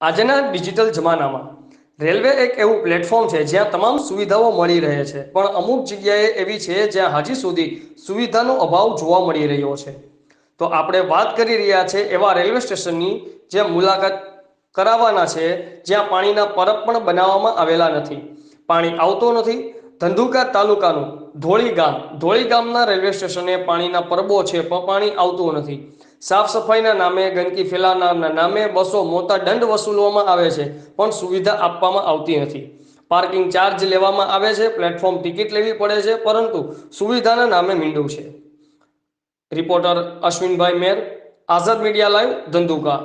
આજના ડિજિટલ જમાનામાં રેલવે એક એવું પ્લેટફોર્મ છે જ્યાં તમામ સુવિધાઓ મળી રહે છે, પણ અમુક જગ્યાએ એવી છે જ્યાં હજી સુધી સુવિધાનો અભાવ જોવા મળી રહ્યો છે. તો આપણે વાત કરી રહ્યા છે એવા રેલવે સ્ટેશનની જે મુલાકાત કરાવવાના છે, જ્યાં પાણીના પરબ પણ બનાવવામાં આવેલા નથી. પાણી આવતું નથી. ધંધુકા તાલુકાનું ધોળી ગામના રેલવે સ્ટેશને પાણીના પરબો છે, પણ પાણી આવતું નથી. સાફ સફાઈના નામે, ગંદકી ફેલાવવાના નામે બસો મોટા દંડ વસૂલવામાં આવે છે, પણ સુવિધા આપવામાં આવતી નથી. પાર્કિંગ ચાર્જ લેવામાં આવે છે, પ્લેટફોર્મ ટિકિટ લેવી પડે છે, પરંતુ સુવિધાના નામે મીંડું છે. રિપોર્ટર અશ્વિનભાઈ મેર, આઝાદ મીડિયા લાઈવ, ધંધુકા.